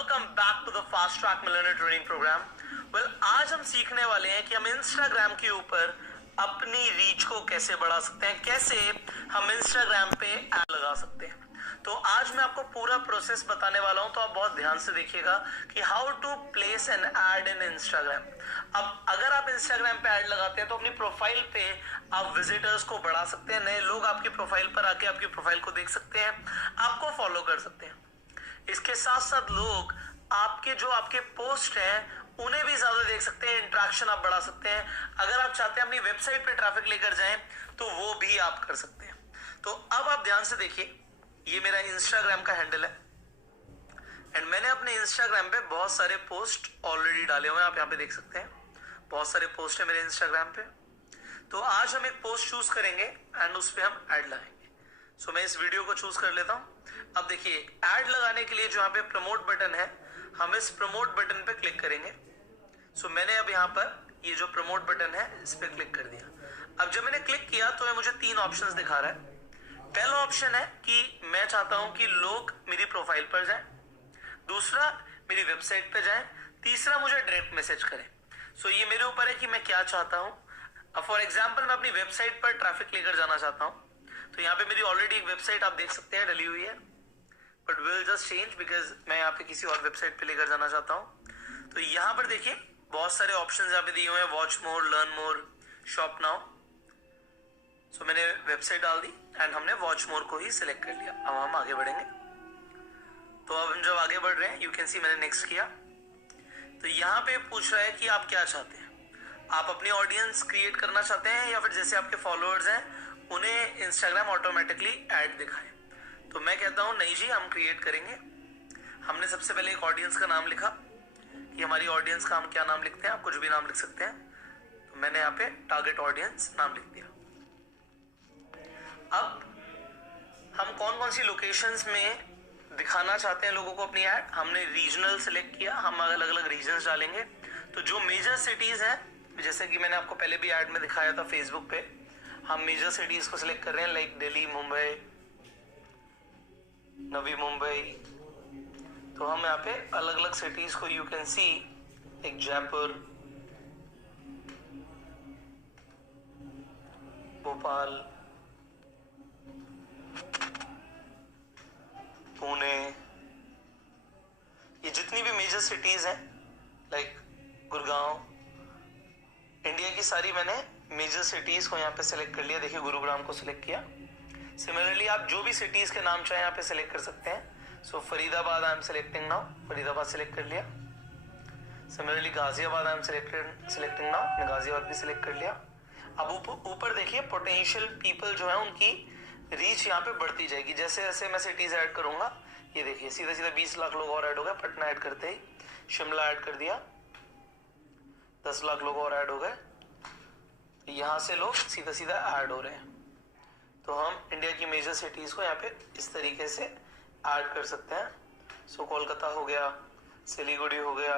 Welcome back to the fast track millionaire training programme. आज हम सीखने वाले हैं कि हम इंस्टाग्राम के ऊपर अपनी रीच को कैसे बढ़ा सकते हैं, कैसे हम इंस्टाग्राम पे ऐड लगा सकते हैं। तो आज मैं आपको पूरा प्रोसेस बताने वाला हूं, तो आप बहुत ध्यान से देखिएगा कि how to place an ad in Instagram. अब अगर आप इंस्टाग्राम पे ऐड लगाते हैं तो अपनी प्रोफाइल पे आप विजिटर्स को बढ़ा सकते हैं, नए लोग आपकी प्रोफाइल पर आके आपकी प्रोफाइल को देख सकते हैं, आपको फॉलो कर सकते हैं। इसके साथ साथ लोग आपके पोस्ट हैं उन्हें भी ज्यादा देख सकते हैं, इंटरेक्शन आप बढ़ा सकते हैं। अगर आप चाहते हैं अपनी वेबसाइट पे ट्रैफिक लेकर जाएं तो वो भी आप कर सकते हैं। तो अब आप ध्यान से देखिए, ये मेरा इंस्टाग्राम का हैंडल है एंड मैंने अपने इंस्टाग्राम पे बहुत सारे पोस्ट ऑलरेडी डाले हुए हैं, आप यहाँ पे देख सकते हैं बहुत सारे पोस्ट है मेरे इंस्टाग्राम पे। तो आज हम एक पोस्ट चूज करेंगे एंड उस पर हम ऐड लगाएंगे। सो मैं इस वीडियो को चूज कर लेता हूं। अब देखिए, ऐड लगाने के लिए जो यहाँ पे प्रमोट बटन है, हम इस प्रमोट बटन पे क्लिक करेंगे। सो मैंने अब यहाँ पर ये जो प्रमोट बटन है इस पे क्लिक कर दिया। अब जब मैंने क्लिक किया तो ये मुझे 3 ऑप्शंस दिखा रहा है। पहला ऑप्शन है कि मैं चाहता हूं कि लोग मेरी प्रोफाइल पर जाएं, दूसरा मेरी वेबसाइट पे जाएं, तीसरा मुझे डायरेक्ट मैसेज करें। सो ये मेरे ऊपर है कि मैं क्या चाहता हूं। अब फॉर एग्जांपल मैं अपनी वेबसाइट पर ट्रैफिक लेकर जाना चाहता हूं, तो यहाँ पे मेरी ऑलरेडी एक वेबसाइट आप देख सकते हैं डली हुई है, but will just change because मैं यहाँ पे किसी और वेबसाइट पे लेकर जाना चाहता हूँ। तो यहाँ पर देखिए बहुत सारे ऑप्शंस यहाँ पे दिए हुए हैं, watch more, learn more, shop now. So मैंने वेबसाइट डाल दी एंड हमने वॉच मोर को ही सिलेक्ट कर लिया। अब हम आगे बढ़ेंगे। तो अब हम जब आगे बढ़ रहे हैं, यू कैन सी मैंने नेक्स्ट किया। तो यहाँ पे पूछ रहा है कि आप क्या चाहते हैं, आप अपनी ऑडियंस क्रिएट करना चाहते हैं या फिर जैसे आपके फॉलोअर्स हैं उन्हें इंस्टाग्राम ऑटोमेटिकली ऐड दिखाए। तो मैं कहता हूं नहीं जी, हम क्रिएट करेंगे। हमने सबसे पहले एक ऑडियंस का नाम लिखा कि हमारी ऑडियंस का हम क्या नाम लिखते हैं, आप कुछ भी नाम लिख सकते हैं। तो मैंने यहाँ पे टारगेट ऑडियंस नाम लिख दिया। अब हम कौन कौन सी लोकेशंस में दिखाना चाहते हैं लोगों को अपनी ऐड, हमने रीजनल सेलेक्ट किया। हम अलग अलग रीजन्स डालेंगे। तो जो मेजर सिटीज हैं, जैसे कि मैंने आपको पहले भी ऐड में दिखाया था फेसबुक पे, हम मेजर सिटीज को सिलेक्ट कर रहे हैं, लाइक दिल्ली, मुंबई, नवी मुंबई। तो हम यहाँ पे अलग अलग सिटीज को, यू कैन सी, एक जयपुर, भोपाल, पुणे, ये जितनी भी मेजर सिटीज हैं, लाइक गुड़गांव, इंडिया की सारी मैंने मेजर सिटीज को यहाँ पे सिलेक्ट कर लिया। देखिए गुरुग्राम को सिलेक्ट किया। सिमिलरली आप जो भी सिटीज के नाम चाहे यहाँ पे सिलेक्ट कर सकते हैं। So Faridabad I am selecting now, Faridabad select कर लिया। Similarly Ghaziabad I am selecting now, मैं गाजियाबाद भी सिलेक्ट कर लिया। अब ऊपर देखिए पोटेंशियल पीपल जो है उनकी रीच यहाँ पे बढ़ती जाएगी। जैसे जैसे मैं सिटीज ऐड करूंगा, ये देखिए सीधा सीधा 20 लाख लोग और ऐड हो गए। पटना ऐड करते ही, शिमला ऐड कर दिया, 10 लाख लोग और ऐड हो गए। यहाँ से लोग सीधा सीधा ऐड हो रहे हैं। तो हम इंडिया की मेजर सिटीज को यहाँ पे इस तरीके से ऐड कर सकते हैं। सो कोलकाता हो गया, सिलीगुड़ी हो गया,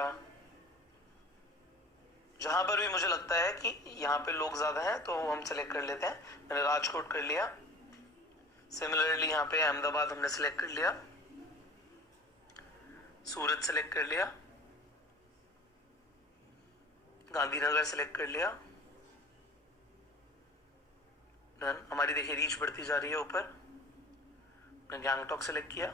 जहां पर भी मुझे लगता है कि यहाँ पे लोग ज्यादा हैं तो हम सिलेक्ट कर लेते हैं। मैंने राजकोट कर लिया। सिमिलरली यहाँ पे अहमदाबाद हमने सिलेक्ट कर लिया, सूरत सिलेक्ट कर लिया, गांधीनगर सिलेक्ट कर लिया। हमारी देखिए रीच बढ़ती जा रही है ऊपर। मैंने गैंगटॉक सिलेक्ट किया,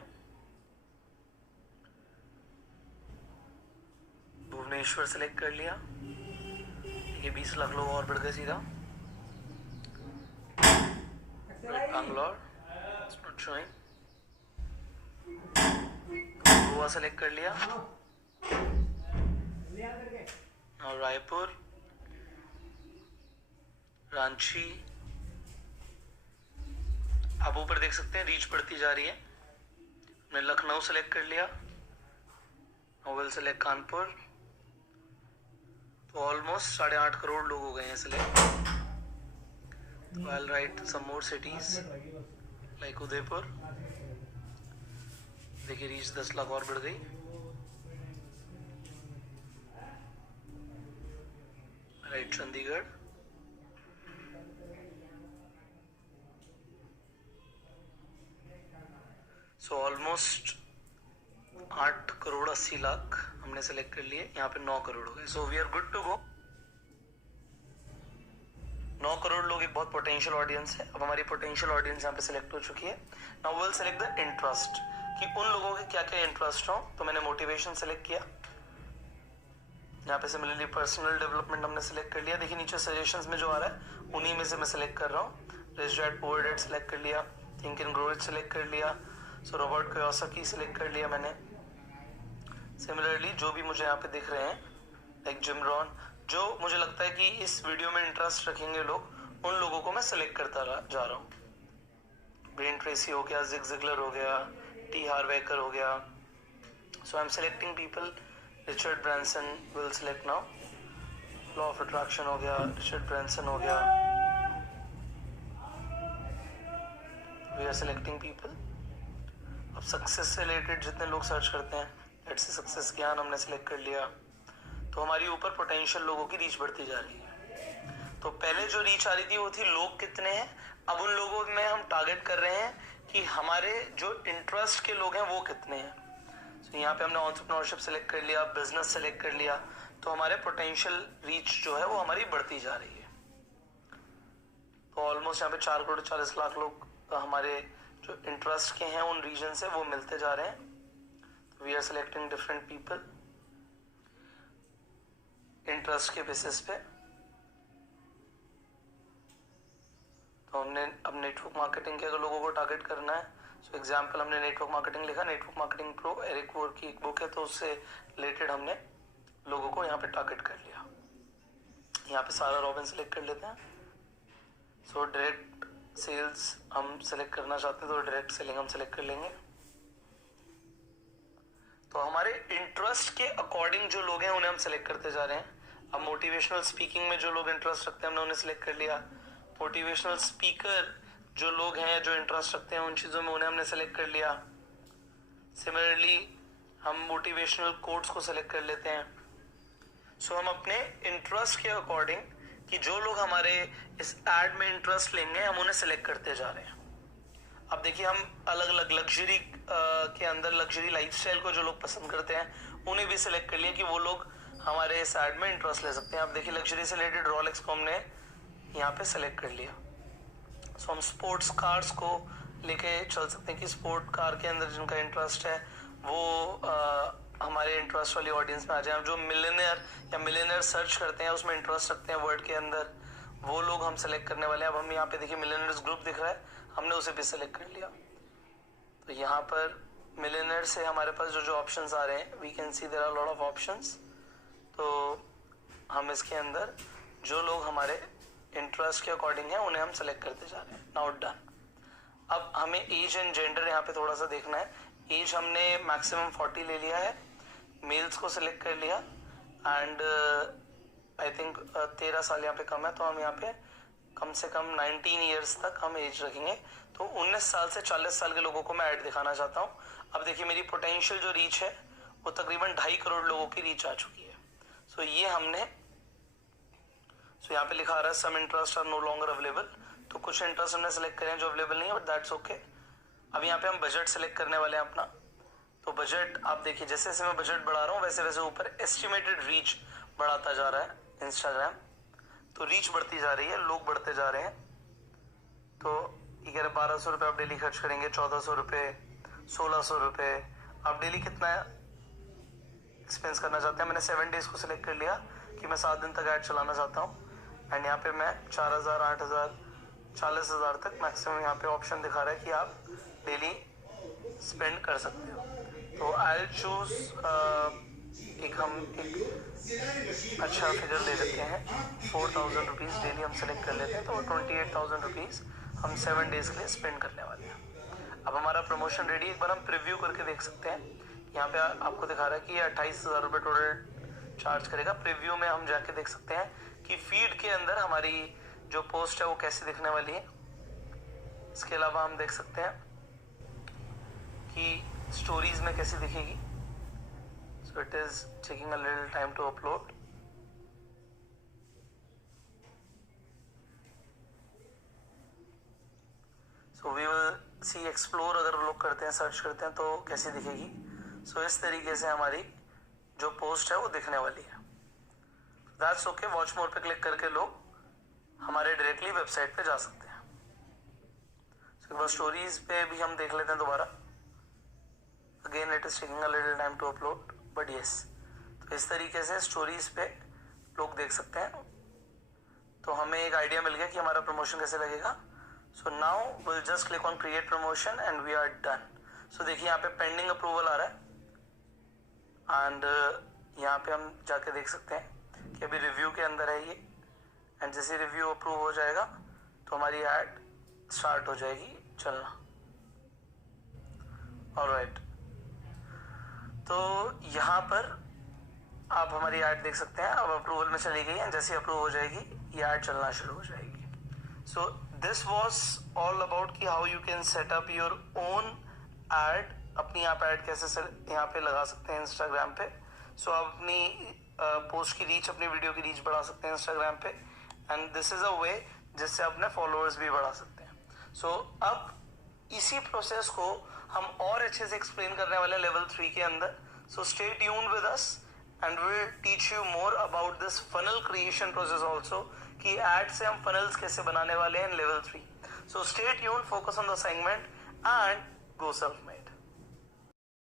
भुवनेश्वर सिलेक्ट कर लिया। ये 20 लाख लोग और बढ़ गए सीधा। बैंगलोर, गोवा सेलेक्ट कर लिया, और रायपुर, रांची। आप ऊपर देख सकते हैं रीच बढ़ती जा रही है। मैंने लखनऊ सेलेक्ट कर लिया, नोवेल सेलेक्ट कानपुर। तो ऑलमोस्ट 8.5 करोड़ लोग हो गए हैं सिलेक्ट। तो I will write some more cities like Udaipur. देखिए रीच 10 लाख और बढ़ गई। Right Chandigarh, so almost 8 crore 80 lakh हमने सेलेक्ट कर लिए, यहाँ पे 9 करोड़ हो गए। So we are good to go. 9 crore लोग एक बहुत पोटेंशियल ऑडियंस है। अब हमारी पोटेंशियल ऑडियंस यहाँ पे सिलेक्ट हो चुकी है। Now will select the interest कि उन लोगों के क्या क्या इंटरेस्ट हो। तो मैंने मोटिवेशन सेलेक्ट किया, यहाँ पे सिमिलरली पर्सनल डेवलपमेंट हमने सेलेक्ट कर लिया। देखिए नीचे सजेशंस में जो आ रहा है उन्हीं में से मैं सेलेक्ट कर रहा हूँ। Rich dad poor dad select कर लिया, think and grow rich select कर लिया, सो रॉबर्ट कियोसाकी सेलेक्ट कर लिया मैंने। सिमिलरली जो भी मुझे यहाँ पे दिख रहे हैं लाइक जिम रॉन, जो मुझे लगता है कि इस वीडियो में इंटरेस्ट रखेंगे लोग, उन लोगों को मैं सेलेक्ट करता जा रहा हूँ। ब्रेन ट्रेसी हो गया, जिग जिगलर हो गया, टी हार्वेकर हो गया। So I am selecting people. Richard Branson will select now. Law of attraction हो गया, रिचर्ड ब्रांसन हो गया। We are selecting people. अब सक्सेस से रिलेटेड जितने लोग सर्च करते हैं, लेट्स से सक्सेस ज्ञान हमने सेलेक्ट कर लिया। तो हमारी ऊपर पोटेंशियल लोगों की रीच बढ़ती जा रही है। तो पहले जो रीच आ रही थी वो थी लोग कितने हैं, अब उन लोगों में हम टारगेट कर रहे हैं कि हमारे जो इंटरेस्ट के लोग हैं वो कितने हैं। तो यहाँ पे हमने एंटरप्रेन्योरशिप सेलेक्ट कर लिया, बिजनेस सेलेक्ट कर लिया, तो हमारे पोटेंशियल रीच जो है वो हमारी बढ़ती जा रही है। तो ऑलमोस्ट यहाँ पे 4 करोड़ 40 लाख लोग हमारे जो इंटरेस्ट के हैं उन रीजन से वो मिलते जा रहे हैं। We are selecting different people interest के बेसिस पे। तो हमने अब नेटवर्क मार्केटिंग के अगर लोगों को टारगेट करना है, सो एग्जांपल हमने नेटवर्क मार्केटिंग लिखा, नेटवर्क मार्केटिंग प्रो एरिक वोर की एक बुक है, तो उससे रिलेटेड हमने लोगों को यहाँ पे टारगेट कर लिया। यहाँ पे सारा रॉबिन सेलेक्ट कर लेते हैं। सो डायरेक्ट सेल्स हम सेलेक्ट करना चाहते हैं तो डायरेक्ट सेलिंग हम सेलेक्ट कर लेंगे। तो हमारे इंटरेस्ट के अकॉर्डिंग जो लोग हैं उन्हें हम सेलेक्ट करते जा रहे हैं। अब मोटिवेशनल स्पीकिंग में जो लोग इंटरेस्ट रखते हैं हमने उन्हें सेलेक्ट कर लिया। मोटिवेशनल स्पीकर जो लोग हैं जो इंटरेस्ट रखते हैं उन चीज़ों में, उन्हें हमने सेलेक्ट कर लिया। सिमिलरली हम मोटिवेशनल कोट्स को सेलेक्ट कर लेते हैं। सो हम अपने इंटरेस्ट के अकॉर्डिंग कि जो लोग हमारे इस एड में इंटरेस्ट लेंगे हम उन्हें सेलेक्ट करते जा रहे हैं। अब देखिए हम अलग अलग लग्जरी के अंदर लग्जरी लाइफस्टाइल को जो लोग पसंद करते हैं उन्हें भी सेलेक्ट कर लिया कि वो लोग हमारे इस एड में इंटरेस्ट ले सकते हैं। अब देखिए लग्जरी से रिलेटेड रोलेक्स को हमने यहाँ पे सेलेक्ट कर लिया। सो हम स्पोर्ट्स कार्स को लेके चल सकते हैं कि स्पोर्ट कार के अंदर जिनका इंटरेस्ट है वो हमारे इंटरेस्ट वाली ऑडियंस में आ जाए। जो मिलियनेयर या मिलियनेयर सर्च करते हैं उसमें इंटरेस्ट रखते हैं वर्ड के अंदर, वो लोग हम सेलेक्ट करने वाले हैं। अब हम यहाँ पे देखिए मिलियनेयर्स ग्रुप दिख रहा है, हमने उसे भी सेलेक्ट कर लिया। तो यहाँ पर मिलियनेयर से हमारे पास जो जो ऑप्शंस आ रहे हैं, we can see there are lot of options. तो हम इसके अंदर जो लोग हमारे इंटरेस्ट के अकॉर्डिंग है उन्हें हम सेलेक्ट करते जा रहे हैं। Now done. अब हमें एज एंड जेंडर यहाँ पे थोड़ा सा देखना है। एज हमने मैक्सिमम 40 ले लिया है, मेल्स को सिलेक्ट कर लिया एंड आई थिंक 13 साल यहाँ पे कम है, तो हम यहाँ पे कम से कम 19 ईयर्स तक हम एज रखेंगे। तो 19 साल से 40 साल के लोगों को मैं ऐड दिखाना चाहता हूँ। अब देखिए मेरी पोटेंशियल जो रीच है वो तकरीबन 2.5 करोड़ लोगों की रीच आ चुकी है। सो ये हमने यहाँ पे लिखा आ रहा है some interest are no longer available, तो कुछ इंटरेस्ट हमने सेलेक्ट करे हैं जो अवेलेबल नहीं है, बट दैट्स ओके। अब यहाँ पे हम बजट सेलेक्ट करने वाले हैं अपना। तो बजट आप देखिए जैसे जैसे मैं बजट बढ़ा रहा हूँ वैसे वैसे ऊपर एस्टिमेटेड रीच बढ़ाता जा रहा है इंस्टाग्राम। तो रीच बढ़ती जा रही है, लोग बढ़ते जा रहे हैं। तो ये कह रहे 1200 रुपये आप डेली खर्च करेंगे, 1400 रुपये, 1600 रुपये। आप डेली कितना एक्सपेंस करना चाहते हैं? मैंने 7 डेज को सिलेक्ट कर लिया कि मैं 7 दिन तक ऐड चलाना चाहता हूँ। एंड यहाँ पे मैं 4000, 8000, 40,000 तक मैक्सिमम यहाँ पे ऑप्शन दिखा रहा है कि आप डेली स्पेंड कर सकते हो। तो आई चूज एक अच्छा फिगर ले लेते हैं, 4000 रुपीज़ डेली हम सेलेक्ट कर लेते हैं। तो 28,000 रुपीज़ हम 7 डेज के लिए स्पेंड करने वाले हैं। अब हमारा प्रमोशन रेडी, एक बार हम प्रीव्यू करके देख सकते हैं। यहाँ पे आपको दिखा रहा है कि ये 28,000 रुपये टोटल चार्ज करेगा। प्रीव्यू में हम जाके देख सकते हैं कि फीड के अंदर हमारी जो पोस्ट है वो कैसे दिखने वाली है। इसके अलावा हम देख सकते हैं कि स्टोरीज में कैसे दिखेगी। So it is taking a little time to upload. So we will see explore, अगर लोग करते हैं सर्च करते हैं तो कैसे दिखेगी। सो इस तरीके से हमारी जो पोस्ट है वो दिखने वाली है। That's okay. वॉच मोर पे क्लिक करके लोग हमारे डायरेक्टली वेबसाइट पे जा सकते हैं। एक बार स्टोरीज पे भी हम देख लेते हैं दोबारा। Again it is taking a little time to upload, but yes. तो इस तरीके से स्टोरीज पे लोग देख सकते हैं। तो हमें एक आइडिया मिल गया कि हमारा प्रमोशन कैसे लगेगा। So now will just click on create promotion and we are done. So देखिए यहाँ पे पेंडिंग अप्रूवल आ रहा है एंड यहाँ पे हम जाके देख सकते हैं कि अभी रिव्यू के अंदर है ये। एंड जैसे रिव्यू अप्रूव हो जाएगा तो हमारी ऐड स्टार्ट हो जाएगी चलना। ऑलराइट, तो यहाँ पर आप हमारी ऐड देख सकते हैं। अब अप्रूवल में चली गई है, जैसे अप्रूव हो जाएगी ये ऐड चलना शुरू हो जाएगी। So this was all about कि how you can set up your own ad. अपनी आप ऐड कैसे यहाँ पे लगा सकते हैं इंस्टाग्राम पे। सो आप अपनी पोस्ट की रीच, अपनी वीडियो की रीच बढ़ा सकते हैं इंस्टाग्राम पे। एंड दिस इज अ वे जिससे अपने फॉलोअर्स भी बढ़ा सकते हैं। सो अब इसी प्रोसेस को हम और अच्छे से एक्सप्लेन करने वाले लेवल 3 के अंदर। So stay tuned with us and we'll teach you more about this funnel creation process also कि ad से हम funnels कैसे बनाने वाले हैं in level 3. So stay tuned, focus on the segment and go self-made.